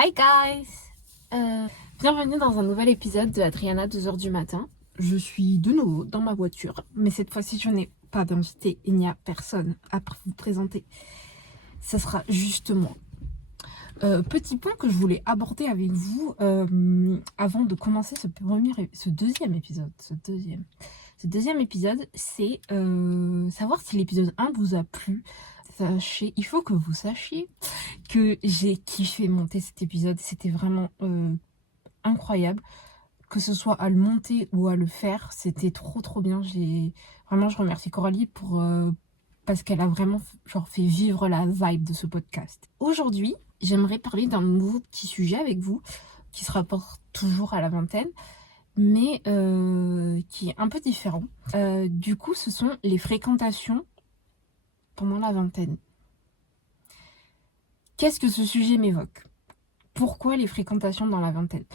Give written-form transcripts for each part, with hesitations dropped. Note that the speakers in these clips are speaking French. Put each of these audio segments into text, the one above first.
Hi guys! Bienvenue dans un nouvel épisode de Adriana 2h du matin. Je suis de nouveau dans ma voiture, mais cette fois-ci je n'ai pas d'invité, il n'y a personne à vous présenter. Ça sera juste moi. Petit point que je voulais aborder avec vous avant de commencer ce deuxième épisode, c'est savoir si l'épisode 1 vous a plu. Il faut que vous sachiez que j'ai kiffé monter cet épisode. C'était vraiment incroyable. Que ce soit à le monter ou à le faire, c'était trop bien. Je remercie Coralie parce qu'elle a vraiment fait vivre la vibe de ce podcast. Aujourd'hui, j'aimerais parler d'un nouveau petit sujet avec vous qui se rapporte toujours à la vingtaine, mais qui est un peu différent. Du coup, ce sont les fréquentations pendant la vingtaine. Qu'est-ce que ce sujet m'évoque? Pourquoi les fréquentations dans la vingtaine?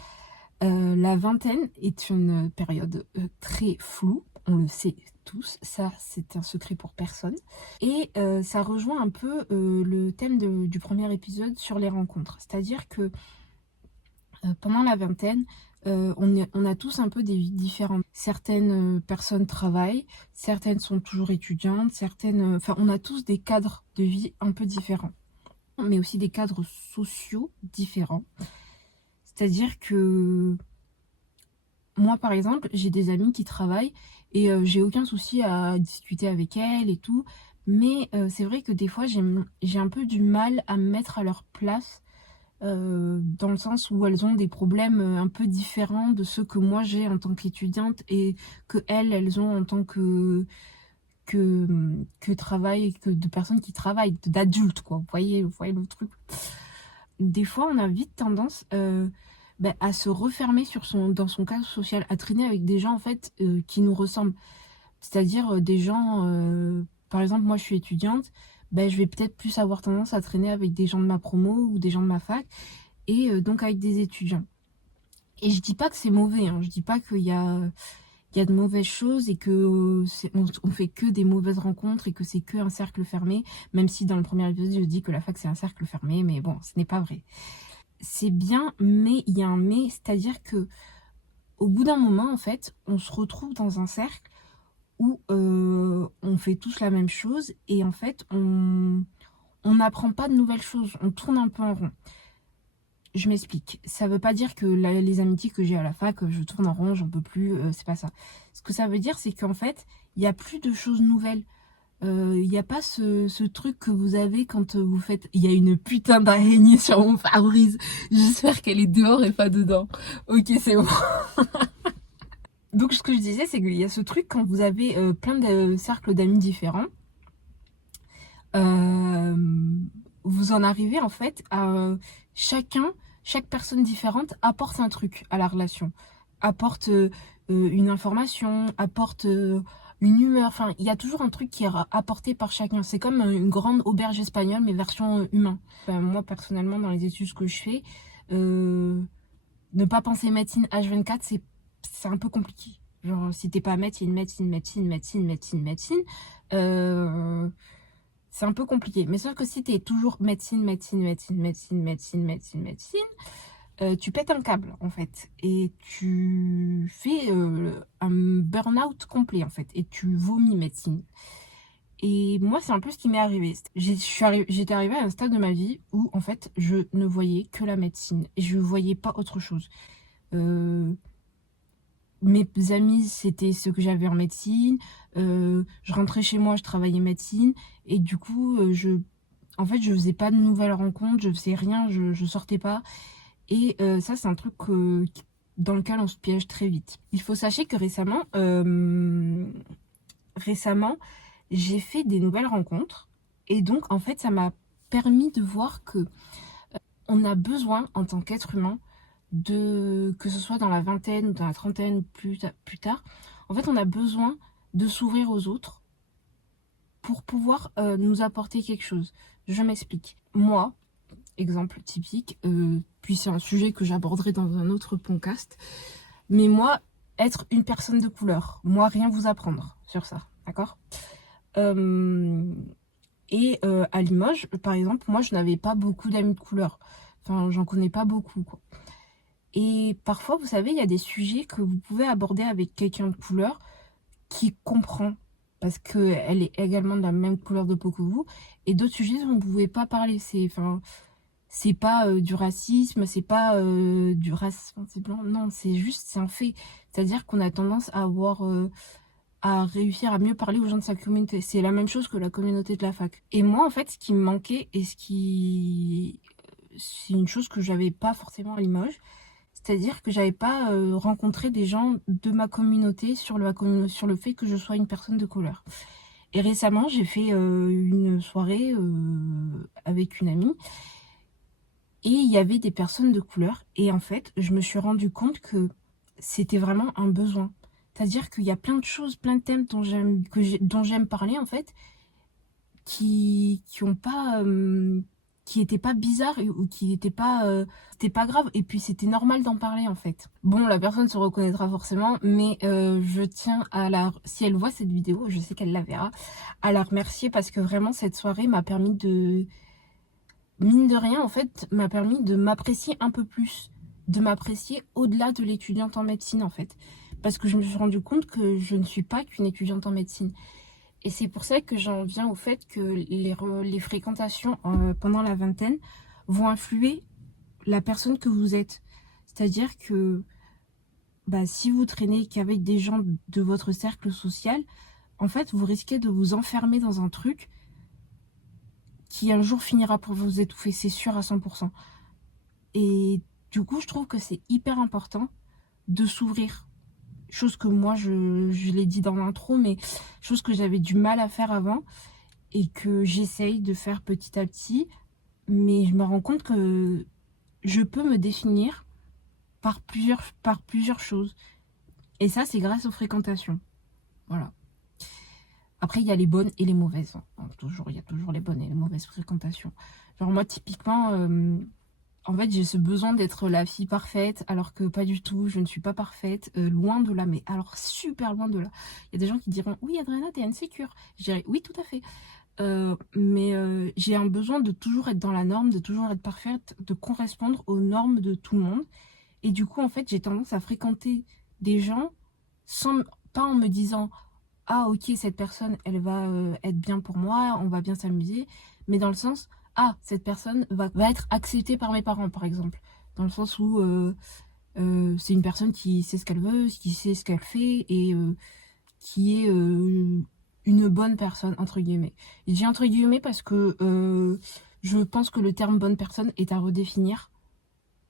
La vingtaine est une période très floue, on le sait tous, ça c'est un secret pour personne. Et ça rejoint un peu le thème du premier épisode sur les rencontres. C'est-à-dire que pendant la vingtaine, on a tous un peu des vies différentes. Certaines personnes travaillent, certaines sont toujours étudiantes, on a tous des cadres de vie un peu différents, mais aussi des cadres sociaux différents. C'est-à-dire que moi, par exemple, j'ai des amis qui travaillent et j'ai aucun souci à discuter avec elles et tout. Mais c'est vrai que des fois, j'ai un peu du mal à me mettre à leur place dans le sens où elles ont des problèmes un peu différents de ceux que moi j'ai en tant qu'étudiante et que elles ont en tant que de personnes qui travaillent, d'adultes, quoi. Vous voyez le truc. Des fois, on a vite tendance à se refermer dans son cadre social, à traîner avec des gens en fait qui nous ressemblent. C'est-à-dire des gens, par exemple, moi je suis étudiante, je vais peut-être plus avoir tendance à traîner avec des gens de ma promo ou des gens de ma fac, et donc avec des étudiants. Et je dis pas que c'est mauvais, hein, je dis pas qu'il y a de mauvaises choses et que on fait que des mauvaises rencontres et que c'est que un cercle fermé, même si dans le premier épisode je dis que la fac c'est un cercle fermé, mais bon, ce n'est pas vrai. C'est bien, mais il y a un mais, c'est-à-dire que au bout d'un moment, en fait, on se retrouve dans un cercle où on fait tous la même chose et en fait, on n'apprend pas de nouvelles choses, on tourne un peu en rond. Je m'explique. Ça veut pas dire que les amitiés que j'ai à la fac, je tourne en rond, j'en peux plus, c'est pas ça. Ce que ça veut dire, c'est qu'en fait, il n'y a plus de choses nouvelles. Il n'y a pas ce truc que vous avez quand vous faites... Il y a une putain d'araignée sur mon pare-brise. J'espère qu'elle est dehors et pas dedans. Ok, c'est bon. Donc ce que je disais, c'est qu'il y a ce truc quand vous avez plein de cercles d'amis différents. Vous en arrivez en fait à chaque personne différente apporte un truc à la relation. Apporte une information, apporte... une humeur, enfin, il y a toujours un truc qui est apporté par chacun. C'est comme une grande auberge espagnole, mais version humain. Moi, personnellement, dans les études que je fais, ne pas penser médecine H24, c'est un peu compliqué. Genre, si t'es pas médecine, c'est un peu compliqué. Mais sauf que si t'es toujours médecine, tu pètes un câble en fait et tu fais un burn-out complet en fait et tu vomis médecine. Et moi c'est un peu ce qui m'est arrivé. J'étais arrivée à un stade de ma vie où en fait je ne voyais que la médecine et je ne voyais pas autre chose. Mes amis c'était ce que j'avais en médecine, je rentrais chez moi, je travaillais médecine et du coup en fait je faisais pas de nouvelles rencontres, je faisais rien, je sortais pas. Et ça, c'est un truc dans lequel on se piège très vite. Il faut sachez que récemment, j'ai fait des nouvelles rencontres. Et donc, en fait, ça m'a permis de voir que on a besoin, en tant qu'être humain, que ce soit dans la vingtaine ou dans la trentaine ou plus tard, en fait, on a besoin de s'ouvrir aux autres pour pouvoir nous apporter quelque chose. Je m'explique. Moi, exemple typique, puis c'est un sujet que j'aborderai dans un autre podcast, mais moi, être une personne de couleur, moi, rien vous apprendre sur ça, d'accord? À Limoges, par exemple, moi, je n'avais pas beaucoup d'amis de couleur. Enfin, j'en connais pas beaucoup, quoi. Et parfois, vous savez, il y a des sujets que vous pouvez aborder avec quelqu'un de couleur qui comprend, parce qu'elle est également de la même couleur de peau que vous, et d'autres sujets dont vous ne pouvez pas parler. C'est pas du racisme, c'est pas du racisme, c'est blanc, non, c'est juste, c'est un fait. C'est-à-dire qu'on a tendance à à réussir à mieux parler aux gens de sa communauté. C'est la même chose que la communauté de la fac. Et moi, en fait, ce qui me manquait et c'est une chose que j'avais pas forcément à Limoges, c'est-à-dire que j'avais pas rencontré des gens de ma communauté sur le fait que je sois une personne de couleur. Et récemment, j'ai fait une soirée avec une amie et il y avait des personnes de couleur. Et en fait, je me suis rendu compte que c'était vraiment un besoin. C'est-à-dire qu'il y a plein de choses, plein de thèmes dont j'aime parler, en fait, qui ont pas qui étaient pas bizarres ou qui étaient pas c'était pas grave, et puis c'était normal d'en parler, en fait. Bon, la personne se reconnaîtra forcément, mais je tiens à si elle voit cette vidéo, je sais qu'elle la verra, à la remercier, parce que vraiment cette soirée m'a permis mine de rien, en fait, m'a permis de m'apprécier un peu plus, de m'apprécier au-delà de l'étudiante en médecine, en fait, parce que je me suis rendu compte que je ne suis pas qu'une étudiante en médecine. Et c'est pour ça que j'en viens au fait que les fréquentations pendant la vingtaine vont influer la personne que vous êtes. C'est-à-dire que bah, si vous traînez qu'avec des gens de votre cercle social, en fait, vous risquez de vous enfermer dans un truc qui un jour finira pour vous étouffer, c'est sûr à 100%. Et du coup, je trouve que c'est hyper important de s'ouvrir. Chose que moi, je l'ai dit dans l'intro, mais chose que j'avais du mal à faire avant et que j'essaye de faire petit à petit. Mais je me rends compte que je peux me définir par plusieurs choses. Et ça, c'est grâce aux fréquentations. Voilà. Après, il y a les bonnes et les mauvaises. Il y a toujours les bonnes et les mauvaises fréquentations. Genre moi, typiquement, en fait, j'ai ce besoin d'être la fille parfaite, alors que pas du tout, je ne suis pas parfaite, loin de là, mais alors super loin de là. Il y a des gens qui diront, oui, Adriana, t'es insécure. Je dirais, oui, tout à fait. Mais j'ai un besoin de toujours être dans la norme, de toujours être parfaite, de correspondre aux normes de tout le monde. Et du coup, en fait, j'ai tendance à fréquenter des gens pas en me disant, ah ok, cette personne, elle va être bien pour moi, on va bien s'amuser, mais dans le sens, ah, cette personne va être acceptée par mes parents, par exemple. Dans le sens où c'est une personne qui sait ce qu'elle veut, qui sait ce qu'elle fait, et qui est une bonne personne, entre guillemets. Je dis entre guillemets parce que je pense que le terme bonne personne est à redéfinir,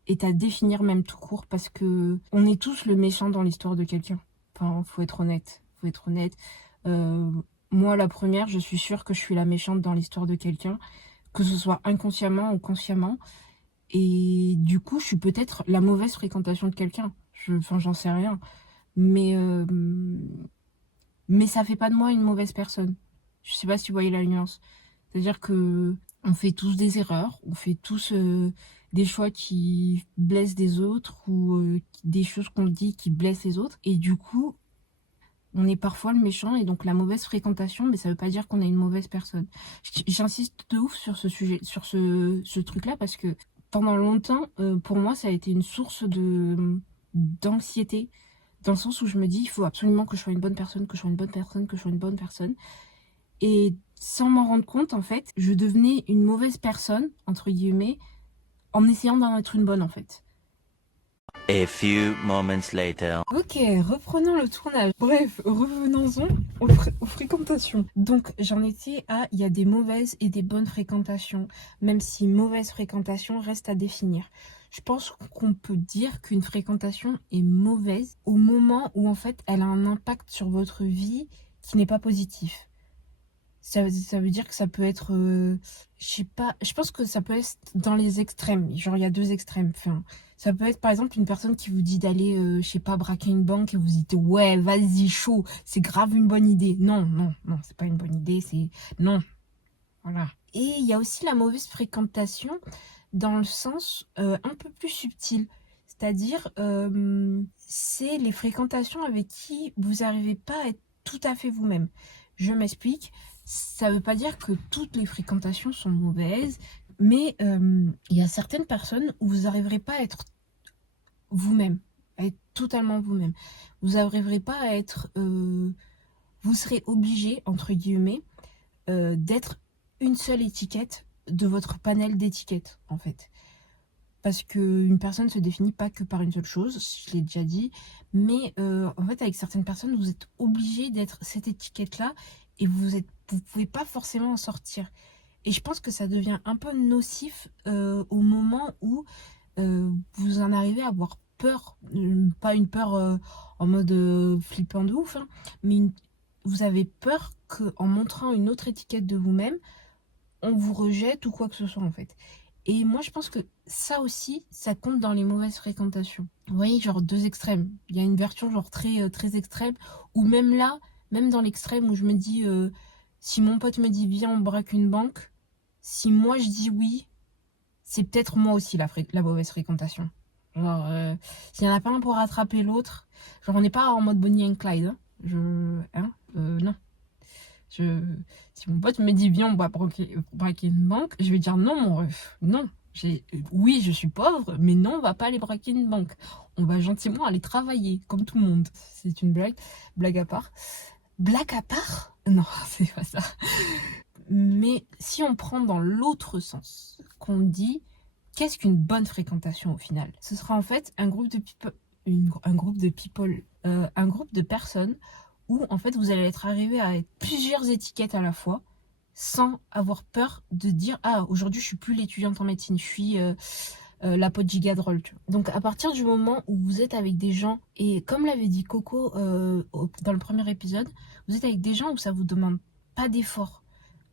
est à définir même tout court, parce que on est tous le méchant dans l'histoire de quelqu'un. Enfin, faut être honnête. Faut être honnête. Euh, Moi, la première, je suis sûre que je suis la méchante dans l'histoire de quelqu'un, que ce soit inconsciemment ou consciemment. Et du coup, je suis peut-être la mauvaise fréquentation de quelqu'un. Enfin, j'en sais rien. Mais, euh, mais ça fait pas de moi une mauvaise personne. Je sais pas si vous voyez la nuance. C'est-à-dire que on fait tous des erreurs, on fait tous des choix qui blessent des autres, ou des choses qu'on dit qui blessent les autres. Et du coup, on est parfois le méchant, et donc la mauvaise fréquentation, mais ça veut pas dire qu'on est une mauvaise personne. J'insiste de ouf sur ce sujet, sur ce truc-là, parce que pendant longtemps, pour moi, ça a été une source d'anxiété, dans le sens où je me dis, il faut absolument que je sois une bonne personne, que je sois une bonne personne, que je sois une bonne personne. Et sans m'en rendre compte, en fait, je devenais une mauvaise personne, entre guillemets, en essayant d'en être une bonne, en fait. A few moments later. Ok, reprenons le tournage. Bref, revenons-en aux fréquentations. Donc, j'en étais à, il y a des mauvaises et des bonnes fréquentations, même si mauvaise fréquentation reste à définir. Je pense qu'on peut dire qu'une fréquentation est mauvaise au moment où, en fait, elle a un impact sur votre vie qui n'est pas positif. Ça veut dire que ça peut être, je sais pas, je pense que ça peut être dans les extrêmes. Genre, il y a deux extrêmes. Enfin, ça peut être, par exemple, une personne qui vous dit d'aller, je sais pas, braquer une banque, et vous dites, ouais, vas-y, chaud, c'est grave une bonne idée. Non, non, non, c'est pas une bonne idée, c'est... Non, voilà. Et il y a aussi la mauvaise fréquentation dans le sens un peu plus subtil. C'est-à-dire, c'est les fréquentations avec qui vous n'arrivez pas à être tout à fait vous-même. Je m'explique. Ça veut pas dire que toutes les fréquentations sont mauvaises, Mais il y a certaines personnes où vous n'arriverez pas à être vous-même, à être totalement vous-même. Vous n'arriverez pas à être... vous serez obligé, entre guillemets, d'être une seule étiquette de votre panel d'étiquettes, en fait. Parce qu'une personne ne se définit pas que par une seule chose, je l'ai déjà dit, mais en fait, avec certaines personnes, vous êtes obligé d'être cette étiquette-là et vous pouvez pas forcément en sortir. Et je pense que ça devient un peu nocif au moment où vous en arrivez à avoir peur, pas une peur en mode flippant de ouf, hein, mais vous avez peur qu'en montrant une autre étiquette de vous-même, on vous rejette ou quoi que ce soit en fait. Et moi je pense que ça aussi, ça compte dans les mauvaises fréquentations. Vous voyez, genre deux extrêmes. Il y a une version genre très extrême, ou même là, même dans l'extrême où je me dis, si mon pote me dit viens on braque une banque, si moi je dis oui, c'est peut-être moi aussi la mauvaise fréquentation. Genre, s'il n'y en a pas un pour rattraper l'autre, genre on n'est pas en mode Bonnie and Clyde, non. Je, si mon pote me dit viens on va braquer une banque, je vais dire non mon ref, non. Oui je suis pauvre, mais non on va pas aller braquer une banque. On va gentiment aller travailler, comme tout le monde. C'est une blague à part. Blague à part? Non, c'est pas ça. Mais si on prend dans l'autre sens, qu'on dit qu'est-ce qu'une bonne fréquentation au final? Ce sera en fait un groupe de un groupe de personnes où en fait vous allez être arrivé à être plusieurs étiquettes à la fois sans avoir peur de dire ah aujourd'hui je suis plus l'étudiante en médecine, je suis la pote giga drôle. Donc à partir du moment où vous êtes avec des gens, et comme l'avait dit Coco dans le premier épisode, vous êtes avec des gens où ça vous demande pas d'effort.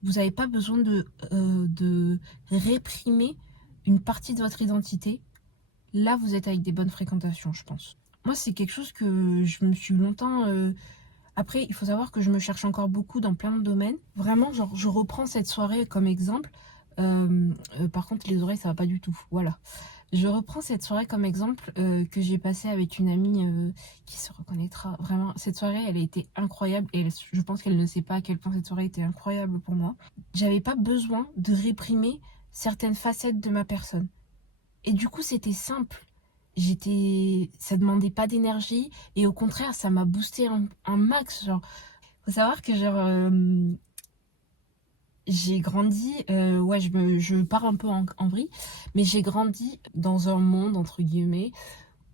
Vous n'avez pas besoin de réprimer une partie de votre identité. Là, vous êtes avec des bonnes fréquentations, je pense. Moi, c'est quelque chose que je me suis longtemps... Après, il faut savoir que je me cherche encore beaucoup dans plein de domaines. Vraiment, genre, je reprends cette soirée comme exemple. Par contre, les oreilles, ça va pas du tout. Voilà. Je reprends cette soirée comme exemple que j'ai passée avec une amie qui se reconnaîtra. Vraiment, cette soirée, elle a été incroyable et je pense qu'elle ne sait pas à quel point cette soirée était incroyable pour moi. J'avais pas besoin de réprimer certaines facettes de ma personne. Et du coup, c'était simple. Ça demandait pas d'énergie et au contraire, ça m'a boosté un max. Genre, faut savoir que genre, j'ai grandi, ouais, je pars un peu en vrille, mais j'ai grandi dans un monde, entre guillemets,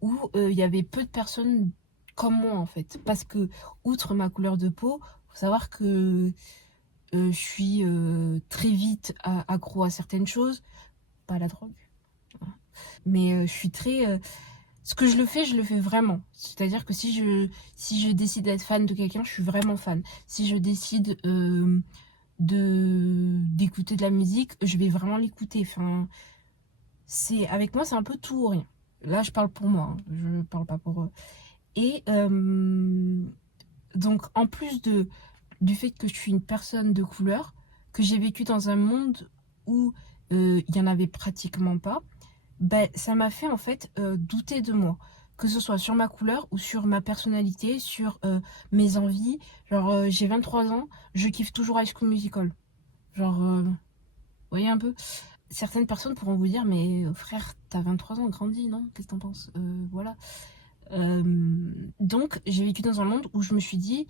où il y avait peu de personnes comme moi, en fait. Parce que, outre ma couleur de peau, faut savoir que je suis très vite accro à certaines choses, pas à la drogue, hein. Mais je suis très... ce que je le fais vraiment. C'est-à-dire que si je décide d'être fan de quelqu'un, je suis vraiment fan. Si je décide d'écouter de la musique, je vais vraiment l'écouter. Enfin, avec moi, c'est un peu tout ou rien. Là, je parle pour moi, hein. Je parle pas pour eux. Et donc, en plus du fait que je suis une personne de couleur, que j'ai vécu dans un monde où il y en avait pratiquement pas, ben, ça m'a fait en fait douter de moi. Que ce soit sur ma couleur ou sur ma personnalité, sur mes envies. Genre, j'ai 23 ans, je kiffe toujours High School Musical. Genre, vous voyez un peu? Certaines personnes pourront vous dire, mais frère, t'as 23 ans, grandis, non? Qu'est-ce que t'en penses? Voilà. Donc, j'ai vécu dans un monde où je me suis dit,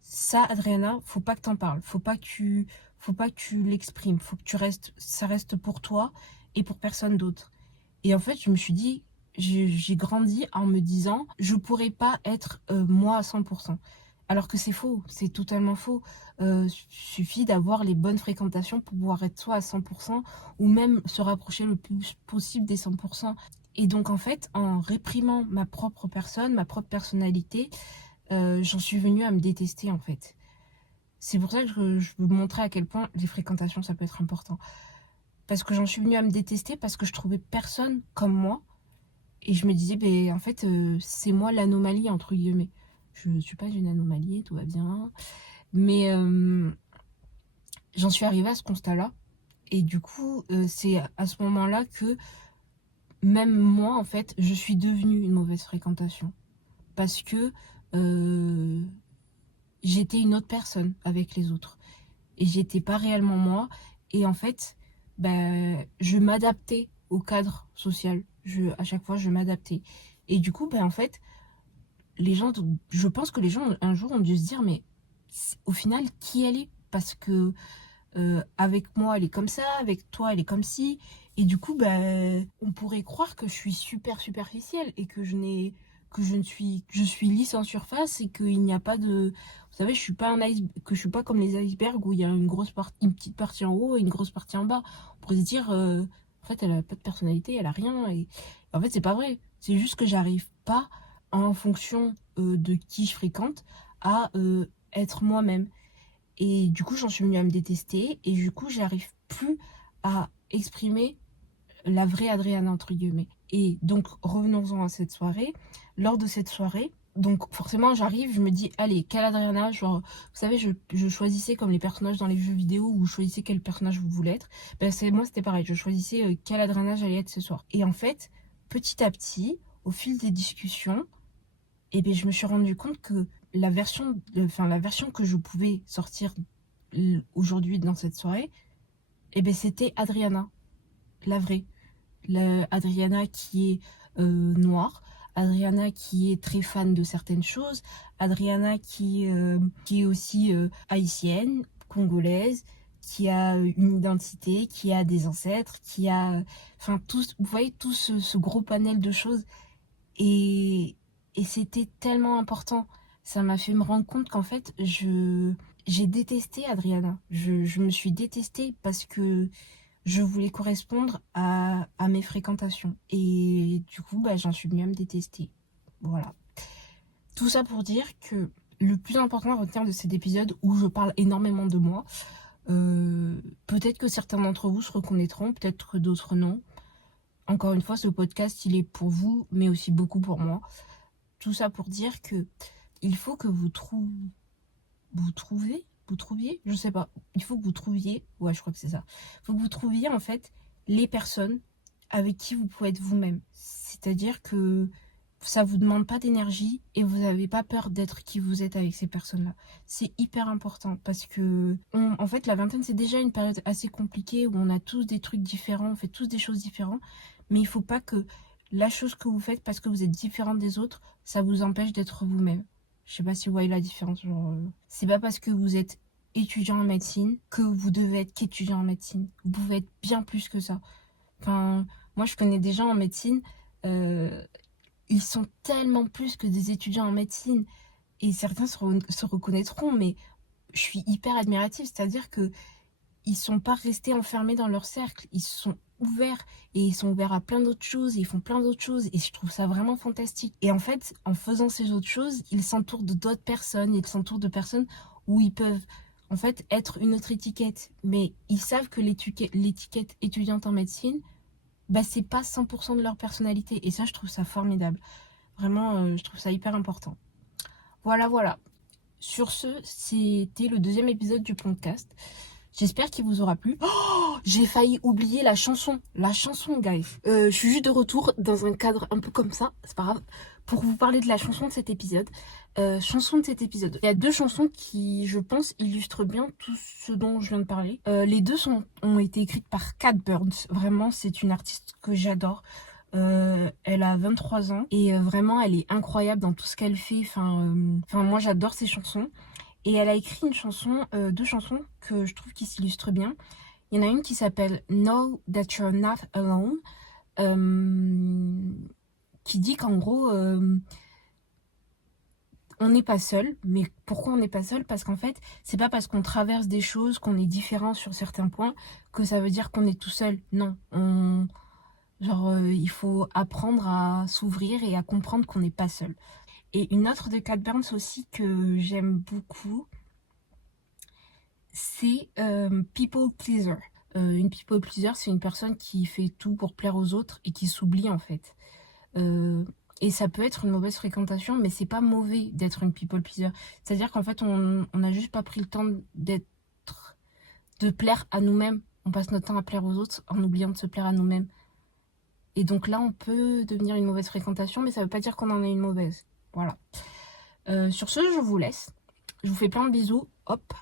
ça, Adriana, faut pas que t'en parles. Faut pas que tu l'exprimes. Faut que ça reste pour toi et pour personne d'autre. Et en fait, je me suis dit, j'ai grandi en me disant, je pourrais pas être moi à 100%. Alors que c'est faux, c'est totalement faux. Suffit d'avoir les bonnes fréquentations pour pouvoir être soi à 100% ou même se rapprocher le plus possible des 100%. Et donc en fait, en réprimant ma propre personne, ma propre personnalité, j'en suis venue à me détester en fait. C'est pour ça que je veux montrer à quel point les fréquentations, ça peut être important. Parce que j'en suis venue à me détester parce que je trouvais personne comme moi. Et je me disais, ben, en fait, c'est moi l'anomalie, entre guillemets. Je ne suis pas une anomalie, tout va bien. Mais j'en suis arrivée à ce constat-là. Et du coup, c'est à ce moment-là que même moi, en fait, je suis devenue une mauvaise fréquentation. Parce que j'étais une autre personne avec les autres. Et j'étais pas réellement moi. Et en fait, je m'adaptais au cadre social. À chaque fois, je m'adaptais. Et du coup, en fait, je pense que les gens, un jour, ont dû se dire, mais au final, qui elle est? Parce que avec moi, elle est comme ça, avec toi, elle est comme ci. Et du coup, on pourrait croire que je suis super superficielle et que je suis lisse en surface et qu'il n'y a pas de, vous savez, que je suis pas comme les icebergs où il y a une petite partie en haut et une grosse partie en bas. On pourrait se dire, en fait, elle a pas de personnalité, elle a rien. Et en fait, c'est pas vrai. C'est juste que j'arrive pas, en fonction de qui je fréquente, à être moi-même. Et du coup, j'en suis venue à me détester. Et du coup, j'arrive plus à exprimer la vraie Adriana, entre guillemets. Et donc, revenons-en à cette soirée. Lors de cette soirée, donc forcément, j'arrive, je me dis, allez, quelle Adriana, genre, vous savez, je choisissais comme les personnages dans les jeux vidéo où vous choisissez quel personnage vous voulez être. Moi, c'était pareil. Je choisissais quelle Adriana j'allais être ce soir. Et en fait, petit à petit, au fil des discussions, je me suis rendu compte que la version que je pouvais sortir aujourd'hui dans cette soirée, c'était Adriana, la vraie. Adriana qui est noire, Adriana qui est très fan de certaines choses, Adriana qui est aussi haïtienne, congolaise, qui a une identité, qui a des ancêtres, qui a... vous voyez, tout ce gros panel de choses. Et, et c'était tellement important. Ça m'a fait me rendre compte qu'en fait, j'ai détesté Adriana. Je me suis détestée parce que je voulais correspondre à mes fréquentations. Et du coup, j'en suis venue à me détester. Voilà. Tout ça pour dire que le plus important à retenir de cet épisode où je parle énormément de moi, peut-être que certains d'entre vous se reconnaîtront, peut-être que d'autres non. Encore une fois, ce podcast, il est pour vous, mais aussi beaucoup pour moi. Tout ça pour dire que il faut que vous trouviez, je sais pas, il faut que vous trouviez, ouais, je crois que c'est ça. Il faut que vous trouviez, en fait, les personnes avec qui vous pouvez être vous-même. C'est-à-dire que ça vous demande pas d'énergie et vous n'avez pas peur d'être qui vous êtes avec ces personnes-là. C'est hyper important parce que, en fait, la vingtaine, c'est déjà une période assez compliquée où on a tous des trucs différents, on fait tous des choses différentes, mais il faut pas que la chose que vous faites parce que vous êtes différente des autres, ça vous empêche d'être vous-même. Je sais pas si vous voyez la différence. C'est pas parce que vous êtes étudiant en médecine que vous devez être qu'étudiant en médecine. Vous pouvez être bien plus que ça. Enfin, moi, je connais des gens en médecine, ils sont tellement plus que des étudiants en médecine. Et certains se reconnaîtront, mais je suis hyper admirative. C'est-à-dire que ils sont pas restés enfermés dans leur cercle. Ils se sont ouverts et ils sont ouverts à plein d'autres choses et ils font plein d'autres choses et je trouve ça vraiment fantastique. Et en fait, en faisant ces autres choses, ils s'entourent de d'autres personnes, ils s'entourent de personnes où ils peuvent en fait être une autre étiquette. Mais ils savent que l'étiquette étudiante en médecine, c'est pas 100% de leur personnalité et ça, je trouve ça formidable. Vraiment, je trouve ça hyper important. Voilà, voilà. Sur ce, c'était le deuxième épisode du podcast. J'espère qu'il vous aura plu. Oh, j'ai failli oublier la chanson. La chanson, guys. Je suis juste de retour dans un cadre un peu comme ça. C'est pas grave. Pour vous parler de la chanson de cet épisode. Chanson de cet épisode. Il y a deux chansons qui, je pense, illustrent bien tout ce dont je viens de parler. Les deux ont été écrites par Cat Burns. Vraiment, c'est une artiste que j'adore. Elle a 23 ans et vraiment, elle est incroyable dans tout ce qu'elle fait. Moi, j'adore ses chansons. Et elle a écrit deux chansons que je trouve qui s'illustrent bien. Il y en a une qui s'appelle Know That You're Not Alone, qui dit qu'en gros, on n'est pas seul. Mais pourquoi on n'est pas seul? Parce qu'en fait, c'est pas parce qu'on traverse des choses, qu'on est différent sur certains points, que ça veut dire qu'on est tout seul. Non, il faut apprendre à s'ouvrir et à comprendre qu'on n'est pas seul. Et une autre de Cat Burns aussi que j'aime beaucoup, c'est people pleaser. Une people pleaser, c'est une personne qui fait tout pour plaire aux autres et qui s'oublie en fait. Et ça peut être une mauvaise fréquentation, mais c'est pas mauvais d'être une people pleaser. C'est-à-dire qu'en fait, on n'a juste pas pris le temps de plaire à nous-mêmes. On passe notre temps à plaire aux autres en oubliant de se plaire à nous-mêmes. Et donc là, on peut devenir une mauvaise fréquentation, mais ça veut pas dire qu'on en est une mauvaise. Voilà. Sur ce, je vous laisse. Je vous fais plein de bisous. Hop.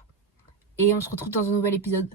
Et on se retrouve dans un nouvel épisode.